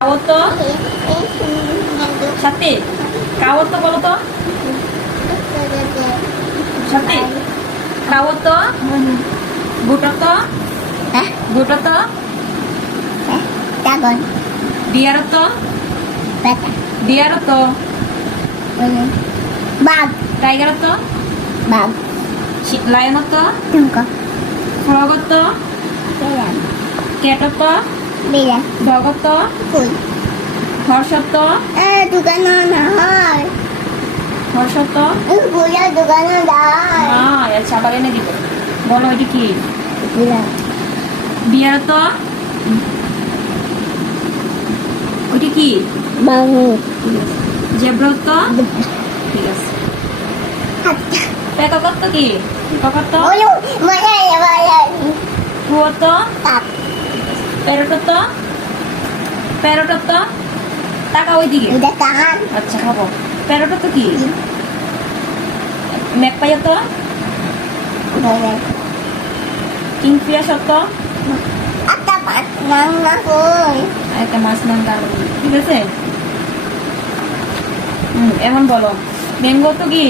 কাওতো সাথে কাওতো বলো তো সাথে কাওতো বুটতো বুটতো Dragon. বিয়ারতো Bata. বিয়ারতো Bag. টাইগারতো Bag. লায়নতো Tungko. ফ্রগতো Bilan. ক্যাটতো Bilan. ডগতো Kuy. হর্ষতো Duga na nahay. হর্ষতো Kuya, duga na nahay. আচ্ছা আবার এনে দিব বলো এটা কি Bilan. বিয়ারতো ওইটা কি Bangu. জেব্রতো ঠিক আছে পেককতো কি ককতো Ulo. Malay. Malay. কুয়োতো Tap. প্যারোটতো প্যারোটতো টাকা ওইদিকে Udah tahan. আচ্ছা খাবো প্যারোটতো কি ম্যাকপাইতো Malay. কিংফিয়াসতো At tapat ng nakoy. একটা মাছ নাম গান ঠিক আছে এমন বলো ম্যাঙ্গো তো কি